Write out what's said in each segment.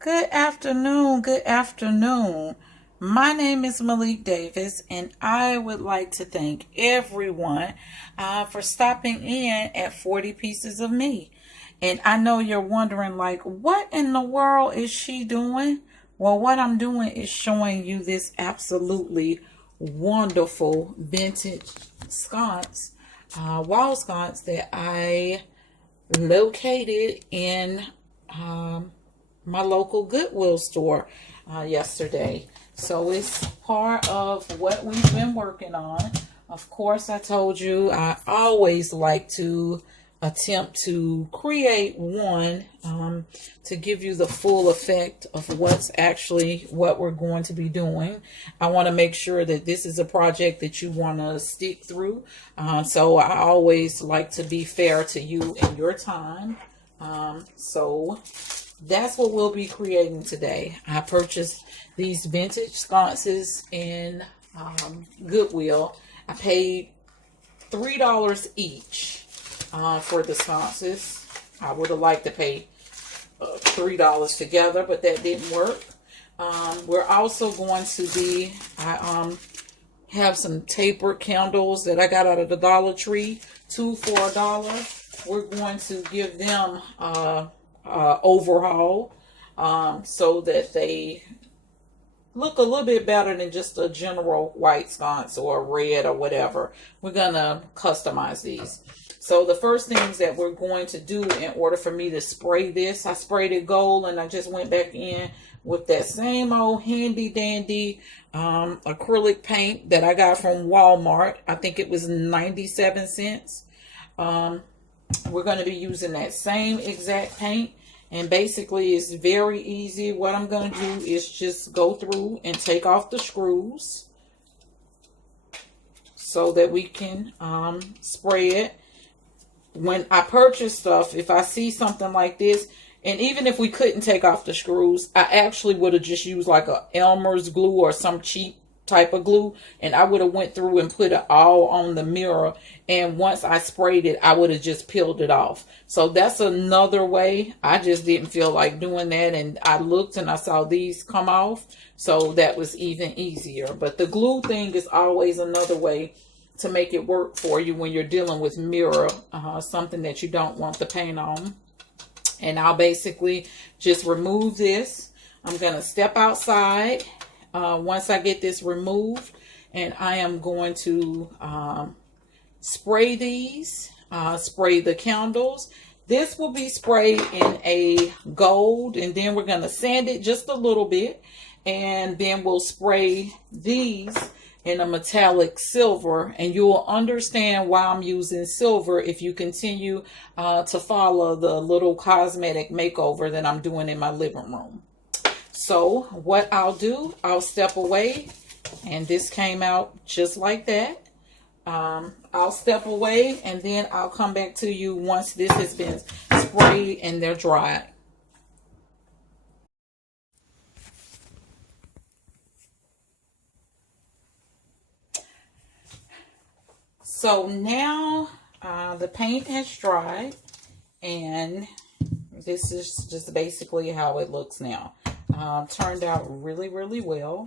Good afternoon. Good afternoon. My name is maylikdavis, and I would like to thank everyone for stopping in at 40 Pieces of Me. And I know you're wondering, like, what in the world is she doing? Well, what I'm doing is showing you this absolutely wonderful vintage sconce, wall sconce that I located in my local Goodwill store yesterday. So it's part of what we've been working on. Of course, I told you I always like to attempt to create one to give you the full effect of what we're going to be doing. I want to make sure that this is a project that you want to stick through. So I always like to be fair to you and your time. So that's what we'll be creating today. I purchased these vintage sconces in Goodwill. I paid $3 each for the sconces. I would have liked to pay $3 together, but that didn't work. We're also going to be, I have some tapered candles that I got out of the Dollar Tree, 2 for $1. We're going to give them overhaul so that they look a little bit better than just a general white sconce or red or whatever. We're going to customize these. So the first things that we're going to do in order for me to spray this, I sprayed it gold and I just went back in with that same old handy dandy acrylic paint that I got from Walmart. I think it was 97 cents. We're going to be using that same exact paint. And basically, it's very easy. What I'm going to do is just go through and take off the screws so that we can spray it. When I purchase stuff, if I see something like this, and even if we couldn't take off the screws, I actually would have just used like a Elmer's glue or some cheap type of glue, and I would have went through and put it all on the mirror, and once I sprayed it, I would have just peeled it off. So that's another way. I just didn't feel like doing that, and I looked and I saw these come off, so that was even easier. But the glue thing is always another way to make it work for you when you're dealing with mirror, something that you don't want the paint on. And I'll basically just remove this. I'm going to step outside once I get this removed, and I am going to spray these, spray the candles. This will be sprayed in a gold, and then we're going to sand it just a little bit, and then we'll spray these in a metallic silver, and you'll understand why I'm using silver if you continue to follow the little cosmetic makeover that I'm doing in my living room. So what I'll do, I'll step away, and this came out just like that. I'll step away, and then I'll come back to you once this has been sprayed and they're dried. So now the paint has dried, and this is just basically how it looks now. Turned out really, really well.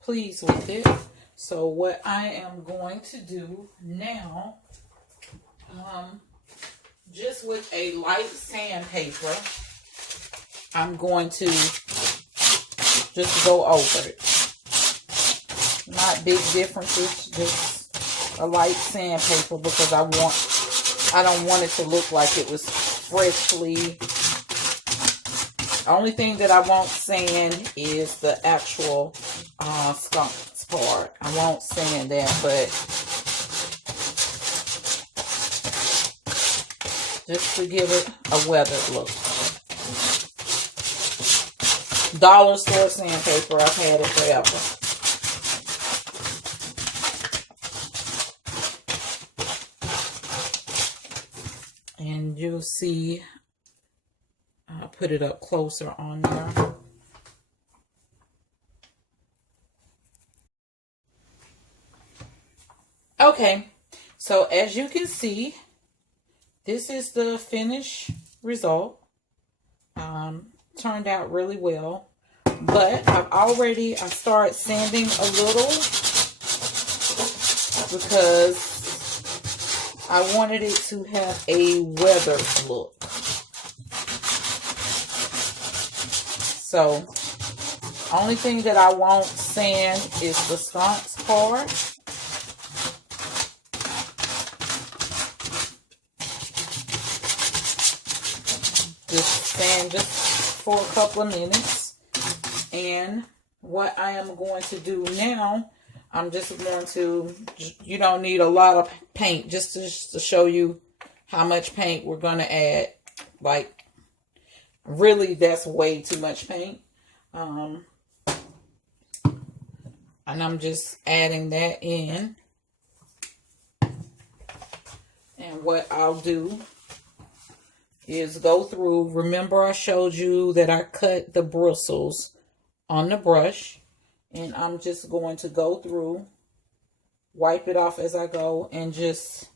Pleased with it. So what I am going to do now, just with a light sandpaper, I'm going to just go over it. Not big differences, just a light sandpaper, because I don't want it to look like it was freshly. The only thing that I won't sand is the actual sconce part. I won't sand that, but just to give it a weathered look. Dollar store sandpaper, I've had it forever. And you'll see, I'll put it up closer on there. Okay, so as you can see, this is the finished result. Turned out really well. But I started sanding a little because I wanted it to have a weathered look. So, only thing that I won't sand is the sconce part. Just sand just for a couple of minutes. And what I am going to do now, I'm just going to, you don't need a lot of paint, just to show you how much paint we're going to add. Like, really, that's way too much paint. And I'm just adding that in. And what I'll do is go through. Remember, I showed you that I cut the bristles on the brush. And I'm just going to go through, wipe it off as I go, and just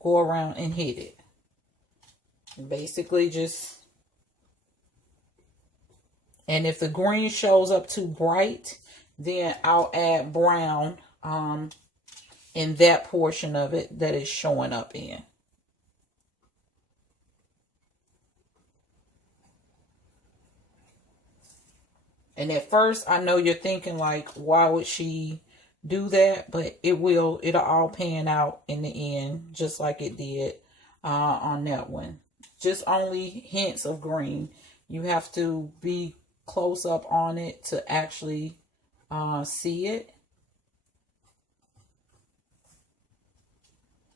go around and hit it. Basically just, and if the green shows up too bright, then I'll add brown in that portion of it that is showing up in. And at first, I know you're thinking like, why would she do that? But it'll all pan out in the end, just like it did on that one. Just only hints of green. You have to be close up on it to actually see it.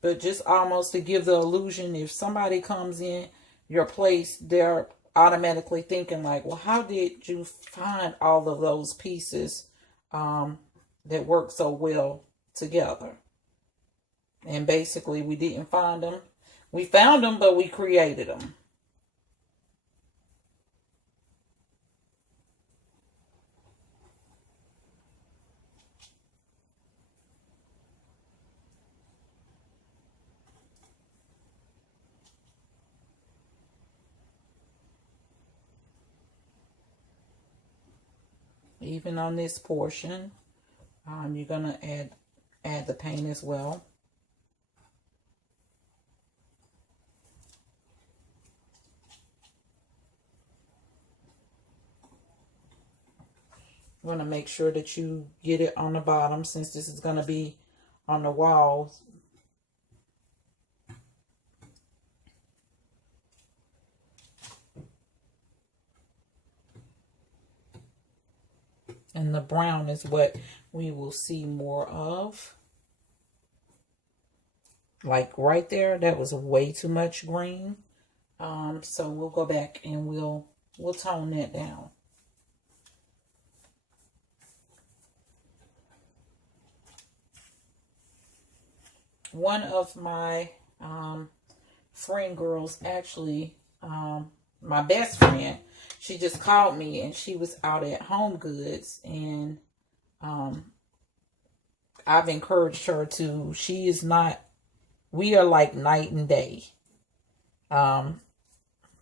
But just almost to give the illusion, if somebody comes in your place, they're automatically thinking like, well, how did you find all of those pieces that work so well together? And basically, we didn't find them. We found them, but we created them. Even on this portion, you're gonna add the paint as well. You want to make sure that you get it on the bottom, since this is going to be on the walls. And the brown is what we will see more of. Like right there, that was way too much green. So we'll go back and we'll tone that down. One of my friend girls, actually, my best friend, she just called me and she was out at Home Goods, and I've encouraged her to, she is not, we are like night and day.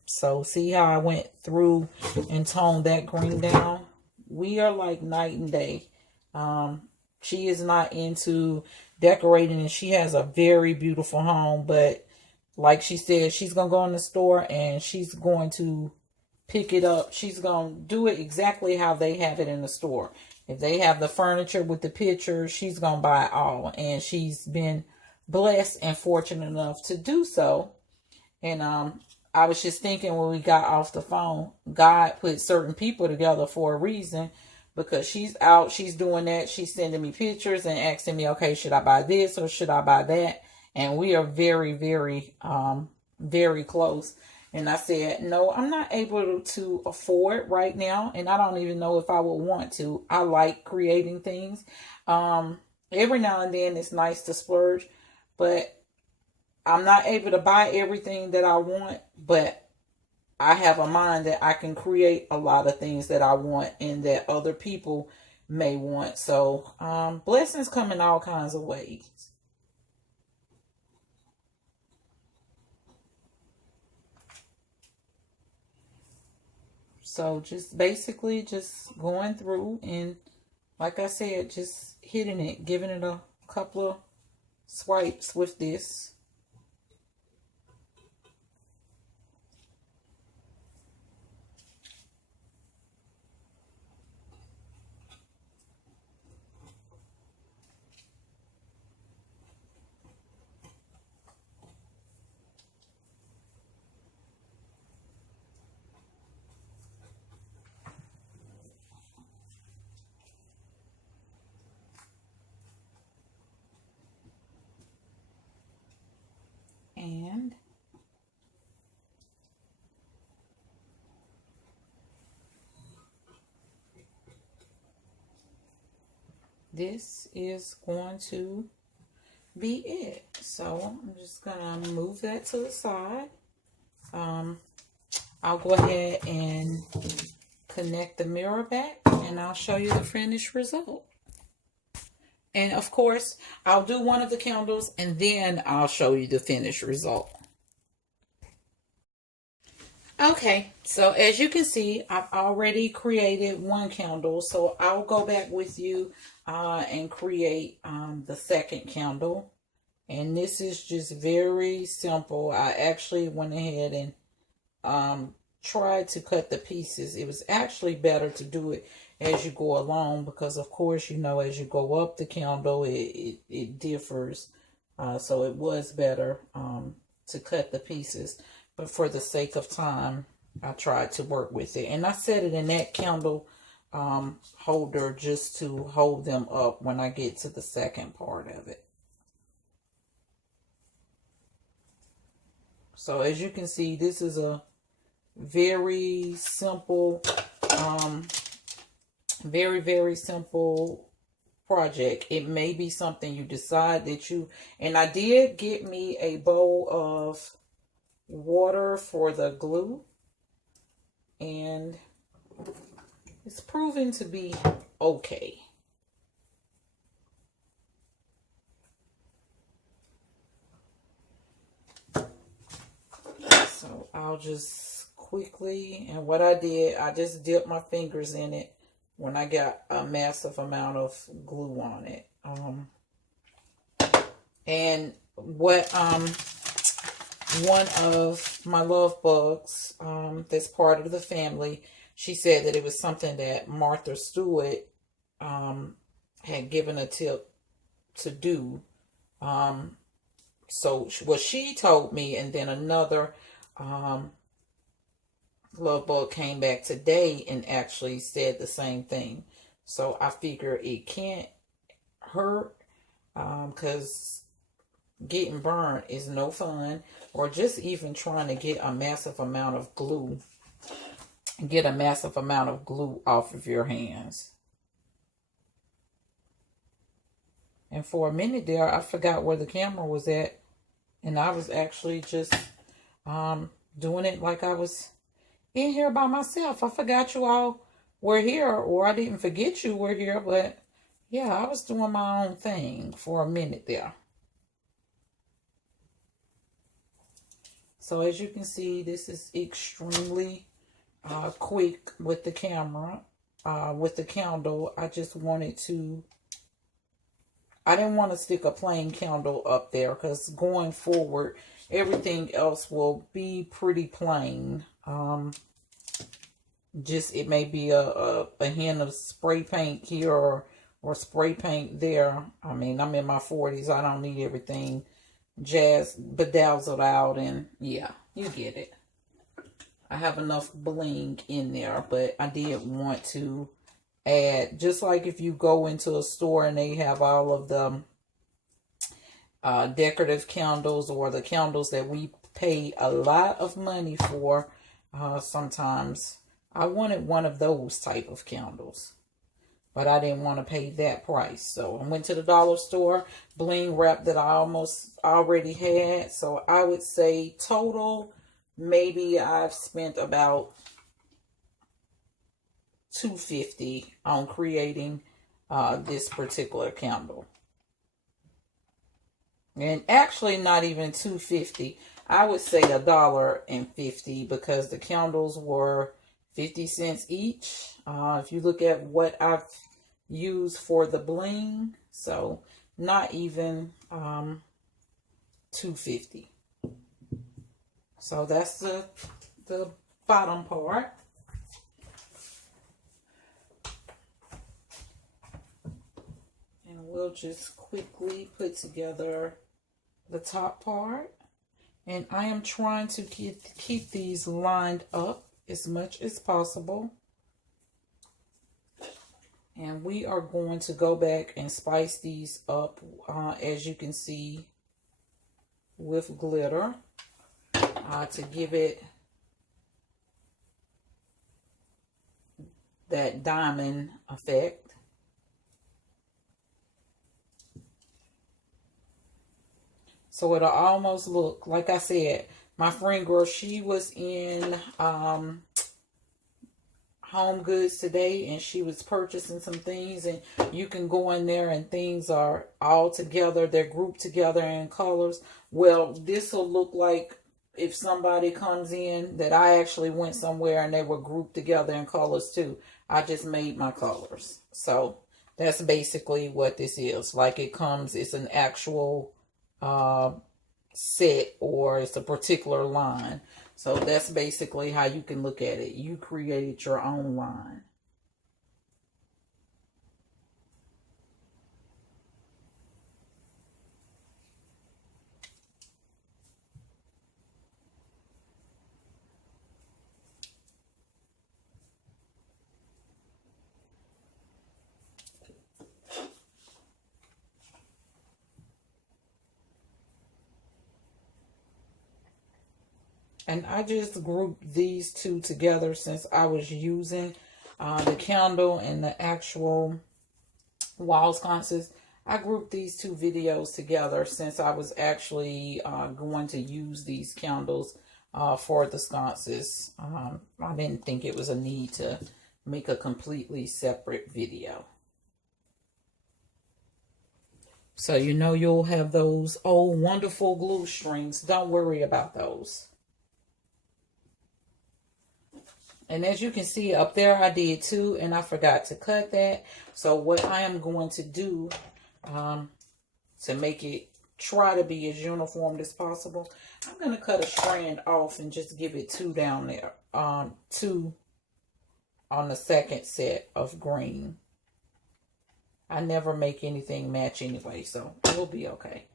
So see how I went through and toned that green down? We are like night and day. She is not into decorating, and she has a very beautiful home, but like she said, she's going to go in the store and she's going to pick it up. She's going to do it exactly how they have it in the store. If they have the furniture with the pictures, she's going to buy it all. And she's been blessed and fortunate enough to do so. And I was just thinking when we got off the phone, God put certain people together for a reason, because she's out, she's doing that. She's sending me pictures and asking me, okay, should I buy this or should I buy that? And we are very, very, very close. And I said, no, I'm not able to afford right now. And I don't even know if I would want to. I like creating things. Every now and then it's nice to splurge, but I'm not able to buy everything that I want, but I have a mind that I can create a lot of things that I want and that other people may want. So blessings come in all kinds of ways. So just basically just going through and, like I said, just hitting it, giving it a couple of swipes with this. And this is going to be it. So I'm just gonna move that to the side. I'll go ahead and connect the mirror back and I'll show you the finished result. And of course, I'll do one of the candles and then I'll show you the finished result. Okay, so as you can see, I've already created one candle. So I'll go back with you and create the second candle. And this is just very simple. I actually went ahead and tried to cut the pieces. It was actually better to do it as you go along because, of course, you know, as you go up the candle, it differs. So it was better to cut the pieces. But for the sake of time, I tried to work with it. And I set it in that candle holder just to hold them up when I get to the second part of it. So as you can see, this is a very simple, very simple project. It may be something you decide that you, and I did get me a bowl of water for the glue, and it's proven to be okay. So I'll just quickly, and what I did, I just dipped my fingers in it when I got a massive amount of glue on it. And what one of my love bugs that's part of the family, she said that it was something that Martha Stewart had given a tip to do. So what she told me, and then another love bug came back today and actually said the same thing. So I figure it can't hurt because getting burned is no fun, or just even trying to get a massive amount of glue, off of your hands. And for a minute there, I forgot where the camera was at, and I was actually just doing it like I was in here by myself. I forgot you all were here, or I didn't forget you were here, but yeah, I was doing my own thing for a minute there. So as you can see, this is extremely quick with the camera. With the candle, I just wanted to, I didn't want to stick a plain candle up there because going forward, everything else will be pretty plain. Just, it may be a hint of spray paint here or spray paint there. I mean, I'm in my 40s. I don't need everything bedazzled out, and yeah, you get it. I have enough bling in there, but I did want to add, just like if you go into a store and they have all of the decorative candles, or the candles that we pay a lot of money for sometimes. I wanted one of those type of candles, but I didn't want to pay that price. So I went to the dollar store, bling wrap that I almost already had. So I would say total, maybe I've spent about $2.50 on creating this particular candle. And actually not even $2.50. I would say $1.50, because the candles were 50 cents each. If you look at what I've used for the bling, so not even $2.50. So that's the bottom part. And we'll just quickly put together the top part. And I am trying to keep these lined up as much as possible. And we are going to go back and spice these up, as you can see, with glitter to give it that diamond effect. So it'll almost look, like I said, my friend girl, she was in Home Goods today, and she was purchasing some things, and you can go in there and things are all together. They're grouped together in colors. Well, this will look like if somebody comes in that I actually went somewhere and they were grouped together in colors too. I just made my colors. So that's basically what this is. Like it comes, it's an actual set, or it's a particular line. So that's basically how you can look at it. You created your own line. And I just grouped these two together since I was using the candle and the actual wall sconces. I grouped these two videos together since I was actually going to use these candles for the sconces. I didn't think it was a need to make a completely separate video. So you know you'll have those old wonderful glue strings. Don't worry about those. And as you can see up there, I did too, and I forgot to cut that. So what I am going to do to make it try to be as uniform as possible, I'm going to cut a strand off and just give it two down there. Two on the second set of green. I never make anything match anyway, so we'll be okay.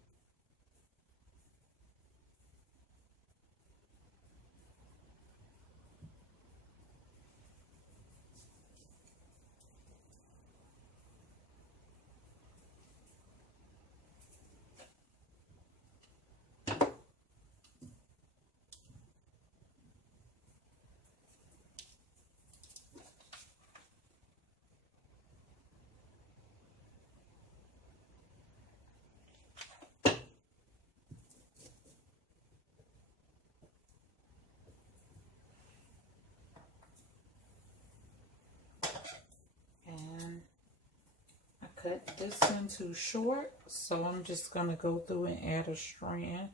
Cut this one too short, so I'm just going to go through and add a strand.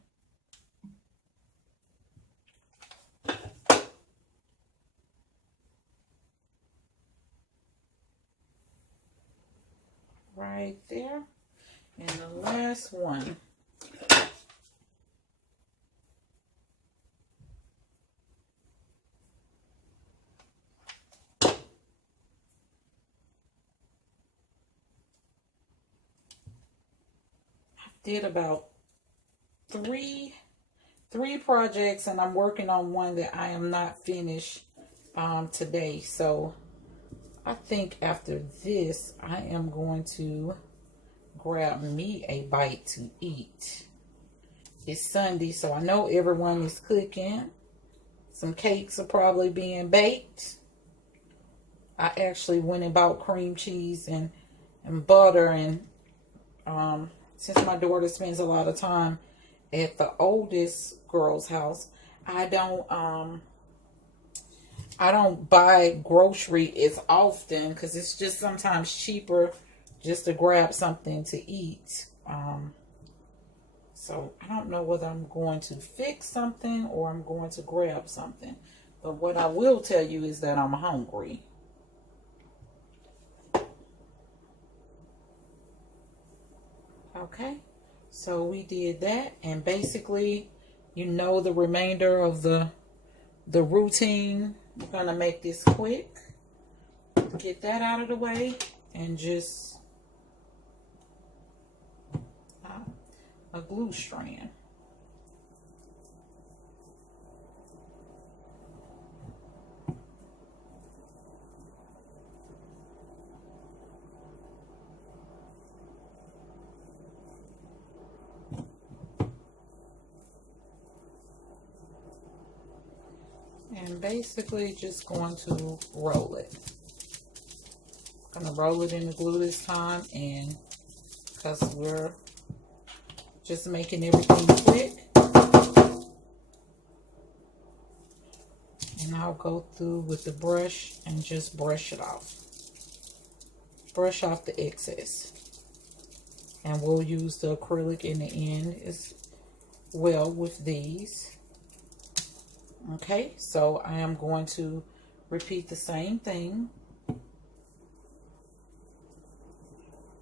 Right there. And the last one. Did about three projects, and I'm working on one that I am not finished today. So I think after this I am going to grab me a bite to eat. It's Sunday, so I know everyone is cooking. Some cakes are probably being baked. I actually went and bought cream cheese and butter, and since my daughter spends a lot of time at the oldest girl's house, I don't buy grocery as often because it's just sometimes cheaper just to grab something to eat. So I don't know whether I'm going to fix something or I'm going to grab something. But what I will tell you is that I'm hungry. Okay, so we did that, and basically, you know, the remainder of the routine. We're gonna make this quick. Get that out of the way, and just a glue strand. And basically just going to roll it. I'm going to roll it in the glue this time, and because we're just making everything quick. And I'll go through with the brush and just brush it off. Brush off the excess. And we'll use the acrylic in the end as well with these. Okay, so I am going to repeat the same thing.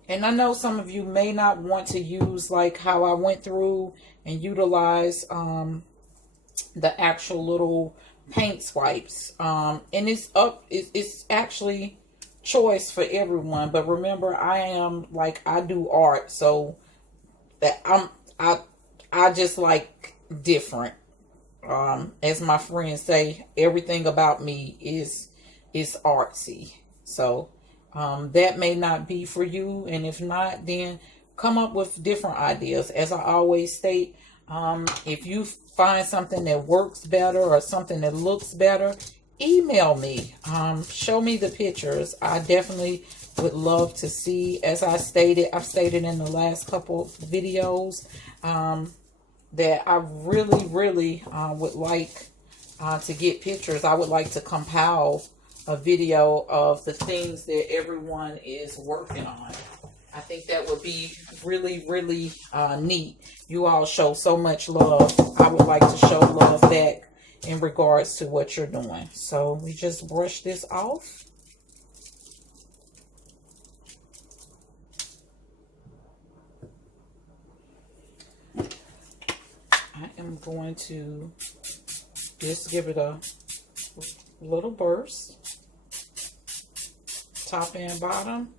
And I know some of you may not want to use like how I went through and utilize the actual little paint swipes. And it's actually choice for everyone. But remember, I do art, so that I just like different. As my friends say, everything about me is artsy. So that may not be for you, and if not, then come up with different ideas. As I always state, if you find something that works better or something that looks better, email me. Show me the pictures. I definitely would love to see. As I've stated in the last couple of videos, that I really would like to get pictures. I would like to compile a video of the things that everyone is working on. I think that would be really neat. You all show so much love. I would like to show love back in regards to what you're doing. So we just brush this off. I am going to just give it a little burst, top and bottom.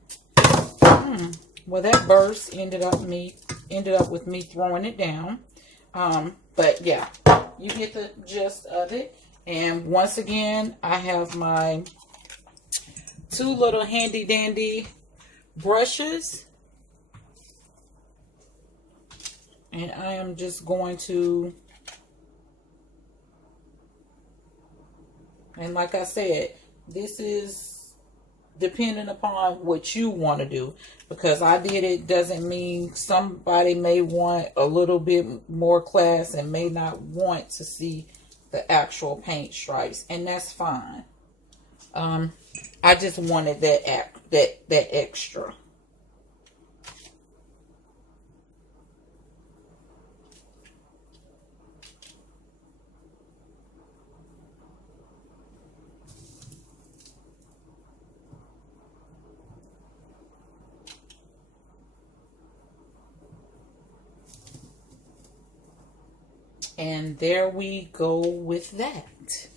Well, that burst ended up with me throwing it down. But yeah, you get the gist of it. And once again, I have my two little handy dandy brushes. And I am just going to, and like I said, this is depending upon what you want to do. Because I did it doesn't mean somebody may want a little bit more class and may not want to see the actual paint stripes. And that's fine. I just wanted that extra. And there we go with that.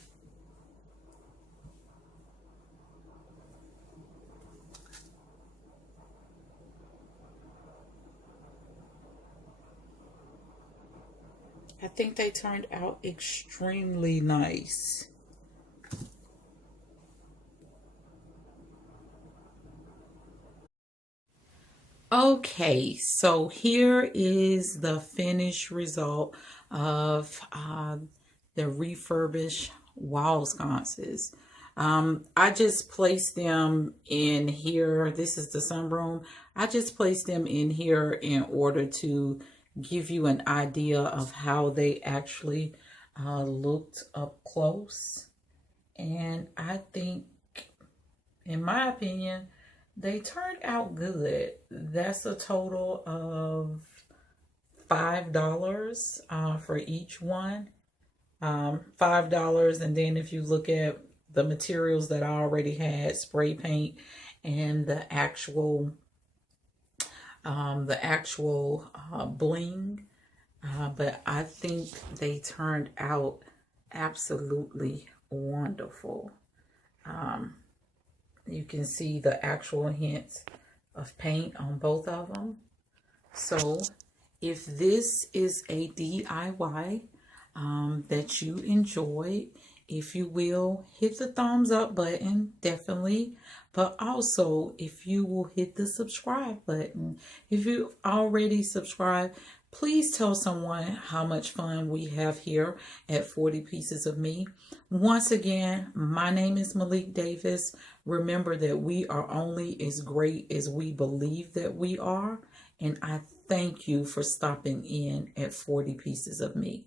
I think they turned out extremely nice. Okay, so here is the finished result of the refurbished wall sconces. I just placed them in here. This is the sunroom. I just placed them in here in order to give you an idea of how they actually looked up close. And I think, in my opinion, they turned out good. That's a total of $5 for each one. $5. And then if you look at the materials that I already had, spray paint and the actual bling. But I think they turned out absolutely wonderful. You can see the actual hints of paint on both of them. So if this is a DIY that you enjoyed, if you will, hit the thumbs up button, definitely. But also, if you will hit the subscribe button. If you've already subscribed, please tell someone how much fun we have here at 40 Pieces of Me. Once again, my name is maylikdavis. Remember that we are only as great as we believe that we are. And I thank you for stopping in at 40 Pieces of Me.